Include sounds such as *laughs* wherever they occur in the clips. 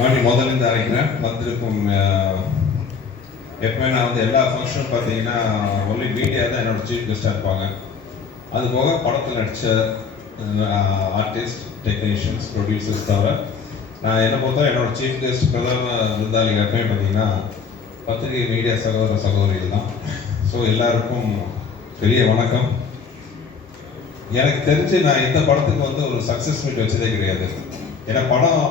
மாமி முதல்ல ஆரம்பிக்கிறேன் வந்திருக்கும் அஹ், எப்பவுமே நான் வந்து எல்லா ஃபங்க்ஷனும் பார்த்தீங்கன்னா ஒன்லி மீடியா தான் என்னோட சீஃப் கெஸ்டாக இருப்பாங்க. அது போக படத்தில் நடித்த ஆர்டிஸ்ட் டெக்னீஷியன்ஸ் ப்ரொடியூசர்ஸ் தவிர நான் என்னை பொறுத்தவரை என்னோட சீஃப் கெஸ்ட் பிரதம விருந்தாளிகள் எப்பவுமே பார்த்தீங்கன்னா பத்திரிகை மீடியா சகோதர சகோதரிகள் தான். ஸோ எல்லாருக்கும் பெரிய வணக்கம். எனக்கு தெரிஞ்சு நான் இந்த படத்துக்கு வந்து ஒரு சக்ஸஸ் மீட் வச்சதே கிடையாது. ஏன்னா படம்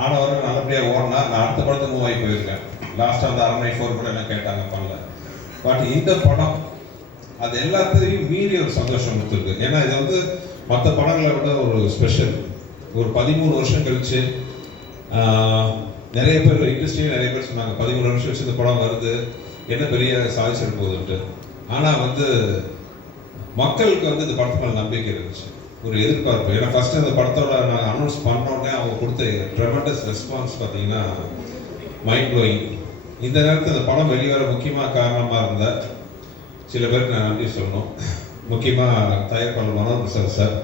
ஆனால் வரைக்கும் நல்லபடியாக ஓடினா நான் அடுத்த படத்துக்கு மூவ் ஆகி போயிருக்கேன். லாஸ்ட்டாக அந்த அரண்மனை ஃபோர் கூட என்ன கேட்டாங்க பண்ணல. பட் இந்த படம் அது எல்லாத்தையும் மீறி ஒரு சந்தோஷம் கொடுத்துருக்கு. ஏன்னா இது வந்து மற்ற படங்களை விட ஒரு ஸ்பெஷல் ஒரு பதிமூணு வருஷம் கழிச்சு நிறைய பேர் இண்டஸ்ட்ரியில் நிறைய பேர் சொன்னாங்க பதிமூணு வருஷம் கழிச்சு இந்த படம் வருது என்ன பெரிய சாதிச்சிட போகுதுன்ட்டு. ஆனால் வந்து மக்களுக்கு வந்து இந்த படத்து நம்பிக்கை இருந்துச்சு. ஒரு எதிர்பார்ப்பு. ஏன்னா ஃபர்ஸ்ட் அந்த படத்தோட நான் அனௌன்ஸ் பண்ணோடனே அவங்க கொடுத்த ட்ரெமெண்டஸ் ரெஸ்பான்ஸ் பார்த்தீங்கன்னா மைண்ட் ப்ளோயிங் இந்த நேரத்தில் இந்த படம் வெளிவர முக்கியமாக காரணமாக இருந்த சில பேருக்கு நான் நன்றி சொல்லணும். முக்கியமாக தயாரிப்பாளர் மனோஜ் சார் சார்.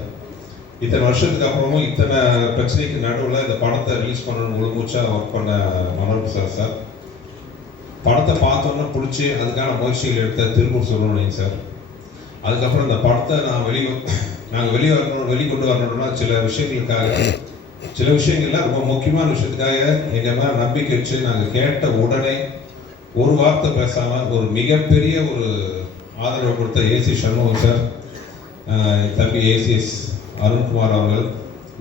இத்தனை வருஷத்துக்கு அப்புறமும் இத்தனை பிரச்சனைக்கு நடுவில் இந்த படத்தை ரிலீஸ் பண்ணணும் முழு மூச்சாக ஒர்க் பண்ண மனோஜ் சார் சார். படத்தை பார்த்தோன்னே பிடிச்சி அதுக்கான முயற்சிகள் எடுத்த திருப்பூர் சொல்லணும் சார். அதுக்கப்புறம் இந்த படத்தை நான் வெளியே நாங்கள் வெளியே வரணும் வெளிக்கொண்டு வரணும்னா சில விஷயங்களுக்காக. சில விஷயங்கள்லாம் ரொம்ப முக்கியமான விஷயத்துக்காக எங்கள் மேலே நம்பிக்கை வச்சு நாங்கள் கேட்ட உடனே ஒரு வார்த்தை பேசாமல் ஒரு மிகப்பெரிய ஒரு ஆதரவு கொடுத்த ஏசி சண்முகம் சார் தம்பி ஏசிஎஸ் அருண்குமார் அவர்கள்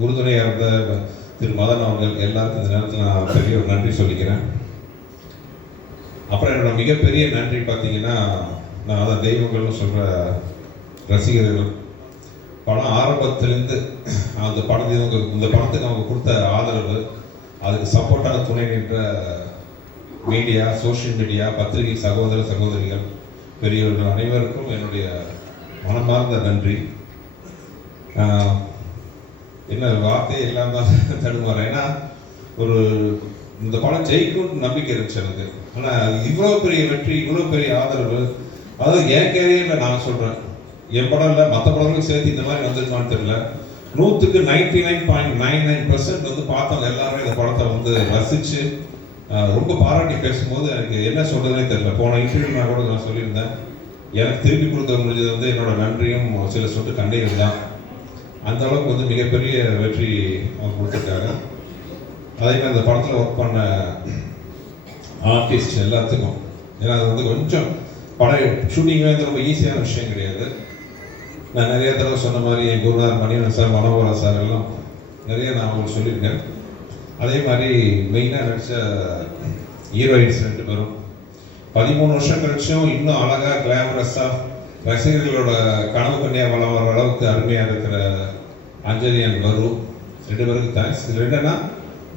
உறுதுணையாக இருந்த திரு மதன் அவர்கள் எல்லாருக்கும் இந்த நேரத்தில் நான் பெரிய ஒரு நன்றி சொல்லிக்கிறேன். அப்புறம் என்னோட மிகப்பெரிய நன்றி பார்த்தீங்கன்னா நான் அதை தெய்வங்கள்னு சொல்கிற ரசிகர்கள் படம் ஆரம்பத்திலேருந்து அந்த படத்தை இவங்க இந்த படத்துக்கு அவங்க கொடுத்த ஆதரவு அதுக்கு சப்போர்ட்டாக துணை நின்ற மீடியா சோஷியல் மீடியா பத்திரிகை சகோதர சகோதரிகள் பெரியவர்கள் அனைவருக்கும் என்னுடைய மனமார்ந்த நன்றி. என்ன வார்த்தை எல்லாம் தான் தடுமாறேன். ஏன்னா ஒரு இந்த படம் ஜெயிக்கும்னு நம்பிக்கை இருந்துச்சு எனக்கு. ஆனால் இவ்வளோ பெரிய வெற்றி இவ்வளோ பெரிய ஆதரவு அதாவது என் கேரியரில் நான் சொல்கிறேன் என் படம் இல்லை மற்ற படங்களும் சேர்த்து இந்த மாதிரி வந்துருக்கான்னு தெரியல. நூற்றுக்கு ninety nine point nine nine percent வந்து பார்த்தவங்க எல்லாருமே இந்த படத்தை வந்து ரசித்து ரொம்ப பாராட்டி பேசும்போது எனக்கு என்ன சொல்கிறதுனே தெரியல. போன இன்டர்வியூ நான் கூட நான் சொல்லியிருந்தேன். எனக்கு திருப்பி கொடுக்க முடிஞ்சது வந்து என்னோட நன்றியும் சில சொட்டு கண்ணீரும் தான். அந்த அளவுக்கு வந்து மிகப்பெரிய வெற்றி அவங்க கொடுத்துருக்காங்க அதே மாதிரி அந்த படத்தில் ஒர்க் பண்ண ஆர்டிஸ்ட் எல்லாத்துக்கும். ஏன்னா அது வந்து கொஞ்சம் படம் ஷூட்டிங் வந்து ரொம்ப ஈஸியான விஷயம் கிடையாது. நான் நிறைய தடவை சொன்ன மாதிரி என் குருநாதர் மணிவன் சார் மனோகரா சார் எல்லாம் நிறைய நான் அவங்களுக்கு சொல்லியிருக்கேன். அதே மாதிரி மெயினாக நடித்த ஹீரோயின்ஸ் ரெண்டு பேரும். பதிமூணு வருஷம் கழிச்சும் இன்னும் அழகாக கிளாமரஸாக ரசிகர்களோட கனவு கண்ணியாக வளம் வர அளவுக்கு அருமையாக இருக்கிற அஞ்சலி அண்ட் வரு. ரெண்டு பேருக்கு தேங்க்ஸ் இது ரெண்டுன்னா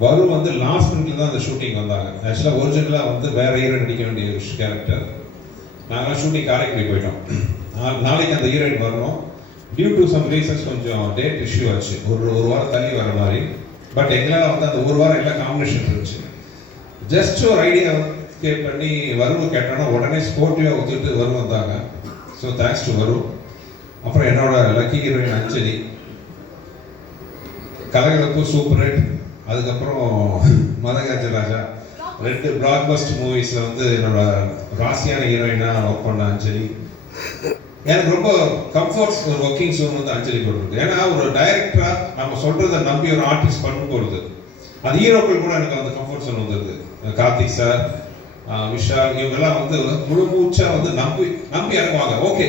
வரு வந்து லாஸ்ட் மினிட்ல தான் அந்த ஷூட்டிங் வந்தாங்க. ஆக்சுவலாக ஒரிஜினலாக வந்து வேற ஹீரோ நடிக்க வேண்டிய கேரக்டர் நாங்களாம் ஷூட்டிங் காரைக்குடி போயிட்டோம். நாளைக்கு அந்த ஹீரோயின் வரணும் டியூ டு சம் ரீசன்ஸ் கொஞ்சம் டேட் இஷ்யூ ஆச்சு. ஒரு ஒரு வாரம் தள்ளி வர மாதிரி. பட் எங்களால் வந்து அந்த ஒரு வாரம் எல்லாம் காம்பினேஷன் இருந்துச்சு. ஜஸ்ட் ஒரு ஐடியா கேட் பண்ணி வருவு கேட்டோன்னா உடனே ஸ்போர்ட்டிவாக ஒத்துட்டு வரு வந்தாங்க. ஸோ தேங்க்ஸ் டு வரும் அப்புறம் என்னோட லக்கி ஹீரோயின் அஞ்சலி. கலகலப்பு சூப்பர் ஹிட் அதுக்கப்புறம் *laughs* மதகாஜ ராஜா. ரெண்டு பிளாக் பஸ்ட் மூவிஸில் வந்து என்னோட ராசியான ஹீரோயினாக ஒர்க் பண்ண அஞ்சலி. எனக்கு ரொம்ப கம்ஃபர்ட்ஸ் ஒரு ஒர்க்கிங் சோன் வந்து அஞ்சலி கொடுத்துருக்கு ஏன்னா ஒரு டைரக்டராக நம்ம சொல்கிறத நம்பி ஒரு ஆர்டிஸ்ட் பண்ணும் அது ஹீரோக்கள் கூட எனக்கு அந்த கம்ஃபர்ட் சோன் வந்துருது கார்த்திக் சார் விஷால் இவங்கெல்லாம் வந்து முழு மூச்சாக வந்து நம்பி நம்பி இறங்குவாங்க. ஓகே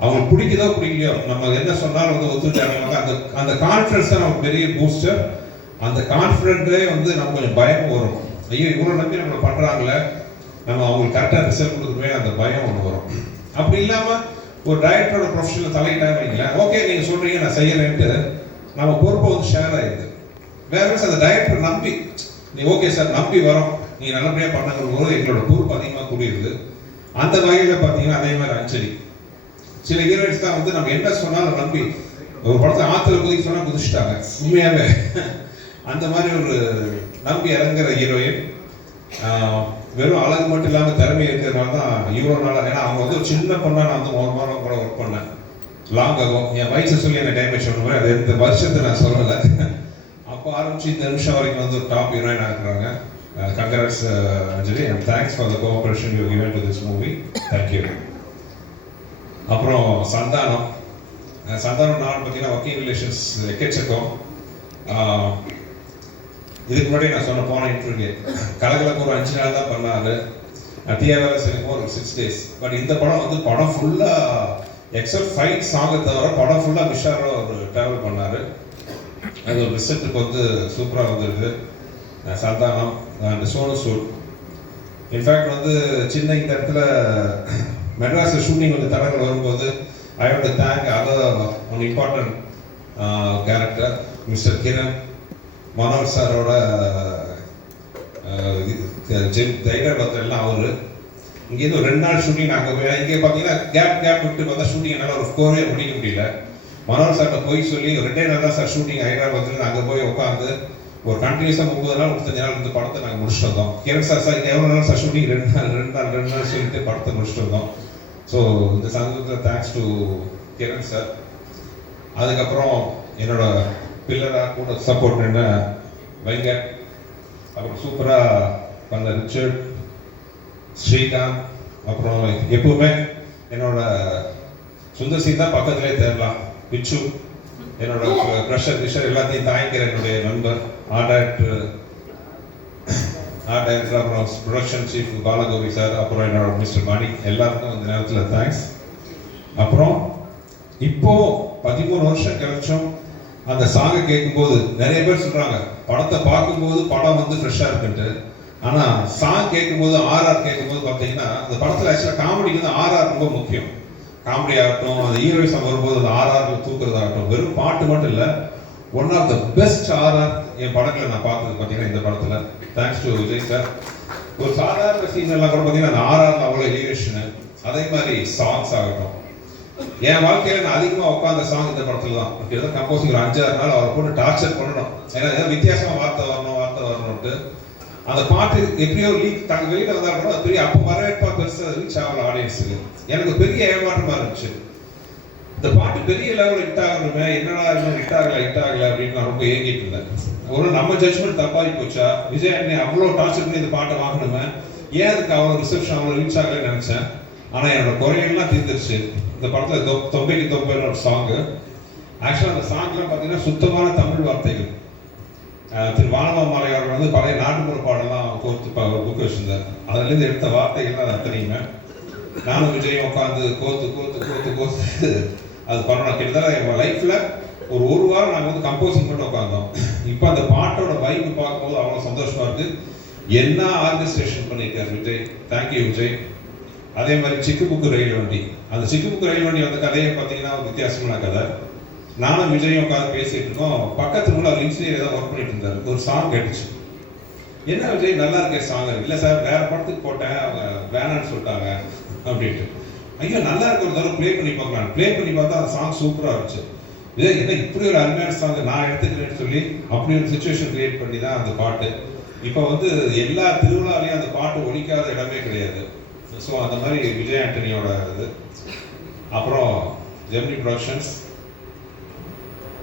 அவங்களுக்கு பிடிக்குதோ பிடிக்கலையோ நம்ம என்ன சொன்னாலும் வந்து ஒத்துட்டு அந்த அந்த கான்ஃபிடன்ஸ் தான் நமக்கு பெரிய பூஸ்டர் அந்த கான்ஃபிடென்ட்லேயே வந்து நம்ம கொஞ்சம் பயம் வரும். ஐயோ இவ்வளோ நம்பி நம்மளை பண்ணுறாங்களே நம்ம அவங்களுக்கு கரெக்டாக ரிசல்ட் கொடுக்குறமே அந்த பயம் ஒன்று வரும். அப்படி இல்லாமல் ஒரு டைரக்டரோட ப்ரொஃபஷனில் தலையிட்டாங்க வைங்களேன். ஓகே நீங்கள் சொல்கிறீங்க நான் செய்யறேன்ட்டு நம்ம பொறுப்பை வந்து ஷேர் ஆகிடுது வேற அந்த டைரக்டர் நம்பி நீ ஓகே சார் நம்பி வரோம். நீ நல்லபடியாக பண்ணுங்கிற போது எங்களோட பொறுப்பு அதிகமாக கூடியிருது அந்த வகையில் பார்த்தீங்கன்னா அதே மாதிரி அஞ்சலி. சில ஹீரோயின்ஸ் தான் வந்து நம்ம என்ன சொன்னாலும் நம்பி ஒரு படத்தை ஆற்றுல குதிக்க சொன்னால் குதிச்சுட்டாங்க. உண்மையாகவே அந்த மாதிரி ஒரு நம்பி இறங்குற ஹீரோயின் வெறும் அழகு மட்டும் இல்லாமல் திறமை இருக்கிறதுனால தான் இவ்வளோ நாளாக ஏன்னா அவங்க வந்து ஒரு சின்ன பொண்ணாக நான் வந்து ஒரு வாரம் கூட ஒர்க் பண்ணேன். லாங் ஆகும் என் வயசு சொல்லி என்ன டேமேஜ் பண்ணுவேன் அது இந்த வருஷத்தை நான் சொல்லலை. அப்போ ஆரம்பிச்சு இந்த நிமிஷம் வரைக்கும் வந்து ஒரு top heroine ஆக்குறாங்க congrats Anjali. And thanks for the cooperation you given to this movie thank you அப்புறம் சந்தானம். Uh, சந்தானம் நான் பார்த்தீங்கன்னா ஒர்க்கிங் ரிலேஷன்ஸ் எக்கச்சக்கம். Uh, இதுக்கு முன்னாடி நான் சொன்ன போன இன்டர்வியூ கலகலக்கு ஒரு அஞ்சு நாள் தான் பண்ணாரு டிஆர் வேலை செய்யும் ஒரு சிக்ஸ் டேஸ் பட் இந்த படம் வந்து படம் ஃபுல்லாக எக்ஸப்ட் ஃபைட் சாங்கை தவிர படம் ஃபுல்லாக விஷாரோட அவர் ட்ராவல் பண்ணாரு. அது ஒரு ரிசல்ட்டுக்கு வந்து சூப்பராக வந்திருக்கு. Santhanam and Sonu Sood in fact வந்து சின்ன இந்த இடத்துல மெட்ராஸ் ஷூட்டிங் வந்து தடங்கள் வரும்போது I have to thank other one important character mister Kiran Manoj சாரோட ஜெம் டைரக்டர் பத்திரம் எல்லாம் அவர். இங்கேருந்து ஒரு ரெண்டு நாள் ஷூட்டிங் நாங்கள் போய் இங்கே பார்த்தீங்கன்னா கேப் கேப் விட்டு பார்த்தா ஷூட்டிங் என்னால் ஒரு ஃபோரே முடிக்க முடியல. மனோஜ் சார்கிட்ட போய் சொல்லி ரெண்டே நாள் தான் சார் ஷூட்டிங் ஹைதராபாத்தில் நாங்கள் போய் உட்காந்து ஒரு கண்டினியூஸாக முப்பது நாள் முப்பத்தஞ்சு நாள் இந்த படத்தை நாங்கள் முடிச்சுட்டு வந்தோம். கிரண் சார் சார் எவ்வளோ நாள் சார் ஷூட்டிங் ரெண்டு நாள் ரெண்டு நாள் ரெண்டு நாள் சொல்லிட்டு படத்தை முடிச்சுட்டு வந்தோம். ஸோ இந்த சந்தர்ப்பத்தில் தேங்க்ஸ் டு கிரண் சார். அதுக்கப்புறம் என்னோட பில்லராக கூட சப்போர்ட் என்ன வெங்கட் அப்புறம் சூப்பராக பண்ண ரிச்சர்ட் ஸ்ரீகாந்த் அப்புறம் எப்பவுமே என்னோட சுந்தர் சிங் தான் பக்கத்திலே தேரலாம். பிச்சு என்னோட ப்ரெஷர் கிஷர் எல்லாத்தையும் தாங்கிக்கிற என்னுடைய நண்பர் ஆர்ட் டைரக்டர் ஆர்ட் டைரக்டர் அப்புறம் ப்ரொடக்ஷன் சீஃப் பாலகோபி சார் அப்புறம் என்னோட மிஸ்டர் மணி எல்லாருக்கும் இந்த நேரத்தில் தேங்க்ஸ் அப்புறம் இப்போ பதிமூணு வருஷம் கழிச்சும் அந்த சாங்கை கேட்கும்போது நிறைய பேர் சொல்றாங்க படத்தை பார்க்கும்போது படம் வந்து ஃப்ரெஷ்ஷாக இருக்குன்ட்டு. ஆனால் சாங் கேட்கும்போது ஆர்ஆர் கேட்கும்போது பார்த்தீங்கன்னா அந்த படத்தில் ஆக்சுவலாக காமெடிக்கு வந்து ஆர்ஆர் ரொம்ப முக்கியம். காமெடி ஆகட்டும் அந்த ஹீரோயிசம் வரும்போது அந்த ஆர்ஆர்ல தூக்குறதாகட்டும் வெறும் பாட்டு மட்டும் இல்லை one of the best RR என் படத்தில் நான் பார்த்தது பார்த்தீங்கன்னா இந்த படத்தில். தேங்க்ஸ் டு விஜய் சார் ஒரு சாதாரண சீன் எல்லாம் கூட பார்த்தீங்கன்னா அந்த ஆர்ஆர்ல அவ்வளோ எலிவேஷனு அதே மாதிரி சாங்ஸ் ஆகட்டும். என் வாழ்க்கையில நான் அதிகமா உட்காந்த சாங் இந்த படத்துல தான் அப்படிதான் கம்போசிங் ஒரு அஞ்சாறு நாள் அவரை போட்டு டார்ச்சர் பண்ணணும். ஏன்னா ஏதாவது வித்தியாசமா வார்த்தை வரணும் வார்த்தை வரணும்ட்டு அந்த பாட்டு எப்படியோ லீக் தங்க வெளியில வந்தா கூட அது பெரிய அப்போ வரவேற்பா பெருசா ரீச் ஆகல ஆடியன்ஸுக்கு எனக்கு பெரிய ஏமாற்றமா இருந்துச்சு. இந்த பாட்டு பெரிய லெவலில் ஹிட் ஆகணுமே என்னடா இன்னும் ஹிட் ஆகல ஹிட் ஆகல அப்படின்னு நான் ரொம்ப ஏங்கிட்டு இருந்தேன். ஒரு நம்ம ஜட்மெண்ட் தப்பாகி போச்சா? விஜய் அண்ணே அவ்வளோ டார்ச்சர் பண்ணி இந்த பாட்டை வாங்கணுமே? ஏன் அதுக்கு அவ்வளோ ரிசப்ஷன் அவ்வளோ ரீச் ஆகலன்னு நினைச்சேன். ஆனால் என்னோட குறையெல்லாம் தீர்ந்துருச்சு. இந்த படத்தில் தொம்பைக்கு தொம்பைன்னு ஒரு சாங்கு ஆக்சுவலாக அந்த சாங்லாம் பார்த்தீங்கன்னா சுத்தமான தமிழ் வார்த்தைகள். திரு வானவ அவர் வந்து பழைய நாட்டுப்புற பாடலாம் கோர்த்து புக்கு வச்சிருந்தார். அதுலேருந்து எடுத்த வார்த்தைகள் அது அத்தனையுமே. நானும் விஜயம் உட்காந்து கோர்த்து கோர்த்து கோர்த்து கோர்த்து அது பண்ணணும். கிட்டத்தட்ட என் லைஃப்பில் ஒரு ஒரு வாரம் நாங்கள் வந்து கம்போசிங் பண்ணி உட்காந்தோம் இப்போ அந்த பாட்டோட வைப்பு பார்க்கும்போது அவ்வளோ சந்தோஷமாக இருக்குது என்ன ஆர்கனைசேஷன் பண்ணியிருக்காரு விஜய்? தேங்க்யூ விஜய். அதே மாதிரி சிக்கு புக்கு ரயில் வண்டி. அந்த சிக்கு புக்கு ரயில் வண்டி அந்த கதையை பார்த்தீங்கன்னா ஒரு வித்தியாசமான கதை. நானும் விஜயும் உட்காந்து பேசிட்டு இருக்கோம். பக்கத்துல உள்ள அவர் இன்ஜினியர் ஏதாவது ஒர்க் பண்ணிட்டு இருந்தாரு. ஒரு சாங் கேட்டுச்சு. என்ன விஜய் நல்லா இருக்கே சாங் இல்லை சார் வேற படத்துக்கு போட்டேன். அவங்க வேணான்னு சொல்லிட்டாங்க. அப்படின்ட்டு. ஐயோ நல்லா இருக்க. ஒரு தடவை ப்ளே பண்ணி பார்க்கலாம். ப்ளே பண்ணி பார்த்தா அந்த சாங் சூப்பராக இருந்துச்சு. விஜய் என்ன இப்படி ஒரு அருமையான சாங் நான் எடுத்துக்கிறேன்னு சொல்லி அப்படி ஒரு சுச்சுவேஷன் கிரியேட் பண்ணி தான் அந்த பாட்டு. இப்போ வந்து எல்லா திருவிழாலையும் அந்த பாட்டு ஒழிக்காத இடமே கிடையாது. ஸோ அந்த மாதிரி விஜய் ஆண்டனியோட இது. அப்புறம் ஜெமினி ப்ரொடக்ஷன்ஸ்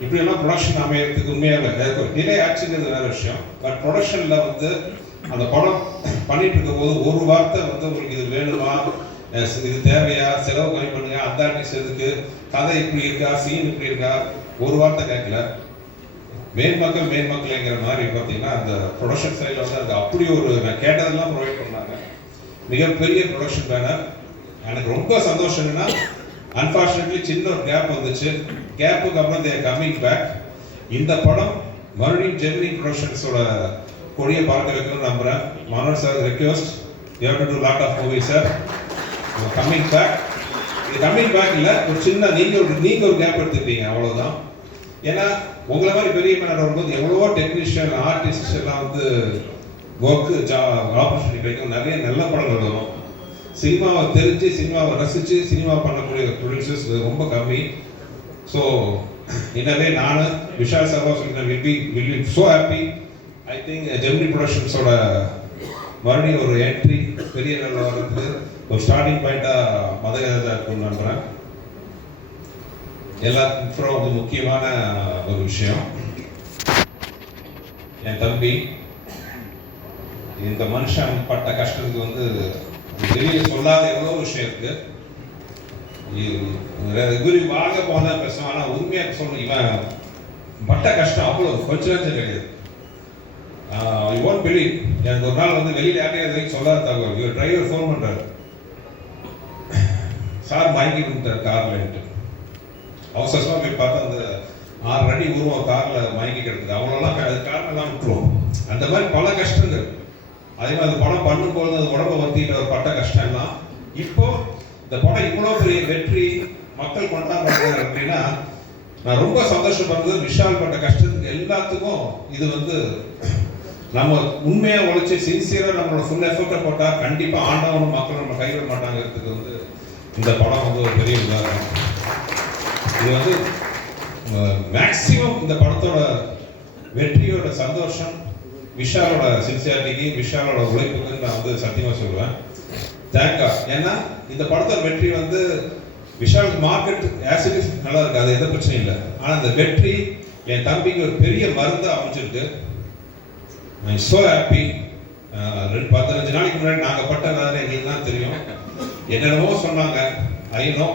இப்படியெல்லாம் ப்ரொடக்ஷன் அமையறதுக்கு உண்மையாக டிலே ஆச்சுங்கிறது வேற விஷயம். பட் ப்ரொடக்ஷனில் வந்து அந்த படம் பண்ணிட்டு இருக்கும் போது ஒரு வார்த்தை வந்து உங்களுக்கு இது வேணுமா? இது தேவையா? செலவு கம்மி பண்ணுங்க. அந்த ஆர்டிஸ்ட் எதுக்கு? கதை இப்படி இருக்கா? சீன் இப்படி இருக்கா? ஒரு வார்த்தை கேட்கல. மேன்மக்கள் மேன்மக்கள்ங்கிற மாதிரி பார்த்தீங்கன்னா அந்த ப்ரொடக்ஷன் சைடில் வந்து அது அப்படி ஒரு நான் கேட்டதெல்லாம் ப்ரொவைட் பண்ணாங்க. மிகப்பெரிய ப்ரொடக்ஷன் பேனர் எனக்கு ரொம்ப சந்தோஷம் என்னன்னா அன்ஃபார்ச்சுனேட்லி சின்ன ஒரு கேப் வந்துச்சு. கேப்புக்கு அப்புறம் தே கம்மிங் பேக் இந்த படம் மறுபடியும் ஜெமினி ப்ரொடக்ஷன்ஸோட கொடியை பார்க்க வைக்கணும்னு நம்புகிறேன் மனோர் sir request you to do lot of movie sir coming back இது கம்மிங் பேக் இல்லை ஒரு சின்ன நீங்கள் ஒரு நீங்கள் ஒரு கேப் எடுத்துக்கிட்டீங்க அவ்வளோதான் ஏன்னா உங்களை மாதிரி பெரிய மேனர் வரும்போது எவ்வளவோ டெக்னீஷியன் ஆர்டிஸ்ட் எல்லாம் வந்து ஒர்க்கு ஜா ஆப்பர்ச்சுனிட்டி கிடைக்கும் நிறைய நல்ல படங்கள் வரும். சினிமாவை தெரிஞ்சு சினிமாவை ரசித்து சினிமா பண்ணக்கூடிய ப்ரொடியூசர்ஸ் ரொம்ப கம்மி. ஸோ எனவே நான் விஷால் சர்வா சொல்லிட்டேன் will be will be so happy I think Gemini ப்ரொடக்ஷன்ஸோட மறுபடியும் ஒரு என்ட்ரி பெரிய நல்ல வரதுக்கு ஒரு ஸ்டார்டிங் பாயிண்டாக மதகதாக இருக்கும்னு நம்புகிறேன் எல்லாத்துக்கும் அப்புறம் ஒரு முக்கியமான ஒரு விஷயம். என் தம்பி இந்த மனுஷன் பட்ட கஷ்டத்துக்கு வந்து வெளியே சொல்லாத எவ்வளோ விஷயம் இருக்கு. குரு வாங்க போனா பேசுவான் ஆனால் உண்மையாக சொல்லணும் இவன் பட்ட கஷ்டம் அவ்வளோ கொஞ்ச நஞ்சம் கிடையாது. ஐ ஒன்ட் பிலீவ் எனக்கு ஒரு நாள் வந்து வெளியில் யாரையும் எதுவும் வரைக்கும் சொல்லாத தகவல். இவர் டிரைவர் ஃபோன் பண்ணுறாரு சார் வாங்கி விட்டார் கார்லன்ட்டு அவசரமாக போய் பார்த்தா அந்த ஆறு அடி உருவம் காரில் மயங்கி கிடக்குது. அவ்வளோலாம் அது தான் விட்டுருவோம். அந்த மாதிரி பல கஷ்டங்கள். அதே மாதிரி அந்த படம் பண்ணும்போது அந்த உடம்பை வருத்திட்டு ஒரு பட்ட கஷ்டம் தான் இப்போ இந்த படம் இவ்வளோ பெரிய வெற்றி மக்கள் கொண்டாடுறாங்க அப்படின்னா நான் ரொம்ப சந்தோஷப்படுறது விஷால் பட்ட கஷ்டத்துக்கு எல்லாத்துக்கும் இது வந்து நம்ம உண்மையாக உழைச்சி சின்சியராக நம்மளோட ஃபுல் எஃபர்ட்டை போட்டால் கண்டிப்பாக ஆண்டவனும் மக்களும் நம்ம கைவிட மாட்டாங்கிறதுக்கு வந்து இந்த படம் வந்து ஒரு பெரிய உதாரணம். இது வந்து மேக்சிமம் இந்த படத்தோட வெற்றியோட சந்தோஷம் விஷாலோட சின்சியாரிட்டிக்கு விஷாலோட உழைப்புக்கு நான் வந்து சத்தியமாக சொல்லுவேன். தேங்கா ஏன்னா இந்த படத்தோட வெற்றி வந்து விஷால் மார்க்கெட் ஆசிட் நல்லா இருக்கு. அது எந்த பிரச்சனையும் இல்லை. ஆனால் இந்த வெற்றி என் தம்பிக்கு ஒரு பெரிய மருந்து அமைஞ்சிருக்கு. ஐ ஸோ ஹாப்பி ரெண்டு பதினஞ்சு நாளைக்கு முன்னாடி நாங்கள் பட்ட வேலை எங்களுக்கு தான் தெரியும். என்னென்னமோ சொன்னாங்க. ஐ நோ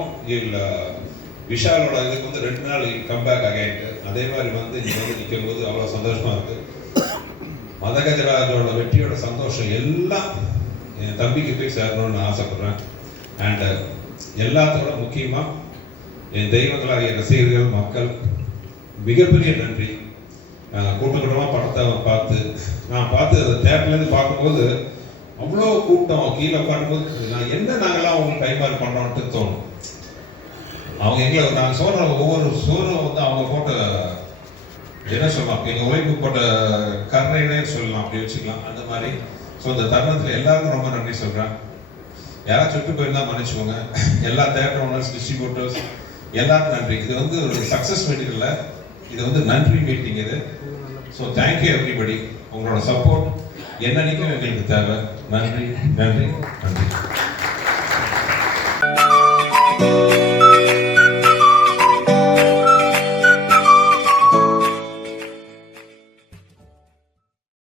விஷாலோட இதுக்கு வந்து ரெண்டு நாள் கம்பேக் ஆகிட்டு அதே மாதிரி வந்து இங்கே வந்து நிற்கும் போது அவ்வளோ சந்தோஷமா இருக்கு. மதகஜராஜோட வெற்றியோட சந்தோஷம் எல்லாம் என் தம்பிக்கு போய் சேரணும்னு நான் ஆசைப்படுறேன். அண்ட் uh, எல்லாத்தோட முக்கியமாக என் தெய்வங்களாகிய ரசிகர்கள் மக்கள் மிகப்பெரிய நன்றி. அஹ் கூட்டம் கூட்டமாக படத்தை பார்த்து நான் பார்த்து அந்த தேட்டர்லேருந்து பார்க்கும்போது அவ்வளோ கூட்டம் கீழே உட்காரும்போது நான் என்ன நாங்களாம் அவங்களுக்கு கைமாறு பண்ணுறோன்ட்டு தோணும். அவங்க எங்களை நாங்கள் சொல்கிற ஒவ்வொரு சோறும் வந்து அவங்க போட்ட என்ன சொல்லலாம் எங்கள் ஓய்வு போட்ட கருணைனே சொல்லலாம் அப்படி வச்சுக்கலாம். அந்த மாதிரி. ஸோ இந்த தருணத்தில் எல்லாருக்கும் ரொம்ப நன்றி சொல்கிறேன் யாராச்சும் சுட்டு போயிருந்தா மன்னிச்சுக்கோங்க. எல்லா தேட்டர் ஓனர்ஸ் டிஸ்ட்ரிபியூட்டர்ஸ் எல்லாருக்கும் நன்றி. இது வந்து ஒரு சக்ஸஸ் மீட்டிங் இல்லை. இது வந்து நன்றி மீட்டிங் இது. ஸோ தேங்க்யூ எவ்ரிபடி உங்களோட சப்போர்ட் என்னன்னைக்கும் எங்களுக்கு தேவை? நன்றி நன்றி நன்றி.